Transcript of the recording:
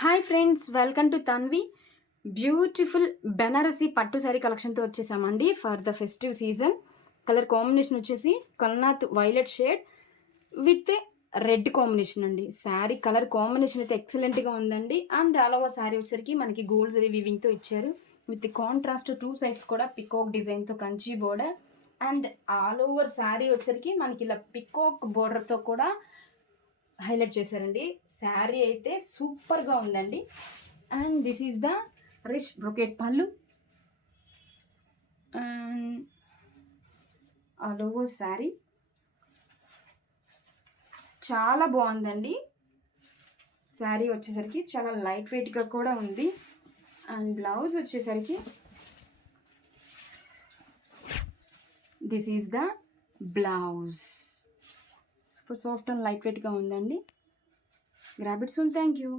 Hi friends, welcome to Tanvi. Beautiful Banarasi పట్టు శారీ కలెక్షన్తో వచ్చేసామండి for the festive season. Colour combination వచ్చేసి కల్నాథ్ violet shade with red combination అండి. శారీ కలర్ కాంబినేషన్ అయితే ఎక్సలెంట్గా ఉందండి. అండ్ ఆల్ ఓవర్ శారీ వచ్చేసరికి మనకి గోల్డ్ జరీ వీవింగ్తో ఇచ్చారు. విత్ కాంట్రాస్ట్ టూ సైడ్స్ కూడా పికాక్ డిజైన్తో Kanchi border. And all over sari వచ్చేసరికి మనకి ఇలా పికాక్ బోర్డర్తో కూడా హైలైట్ చేశారండి. శారీ అయితే సూపర్గా ఉందండి. And this is the rich brocade పళ్ళు అండ్ ఆల్ ఓవర్ శారీ చాలా బాగుందండి. శారీ వచ్చేసరికి చాలా లైట్ వెయిట్గా కూడా ఉంది. అండ్ బ్లౌజ్ వచ్చేసరికి this is the blouse. Super soft and light వెయిట్గా ఉందండి. Grab it soon. Thank you.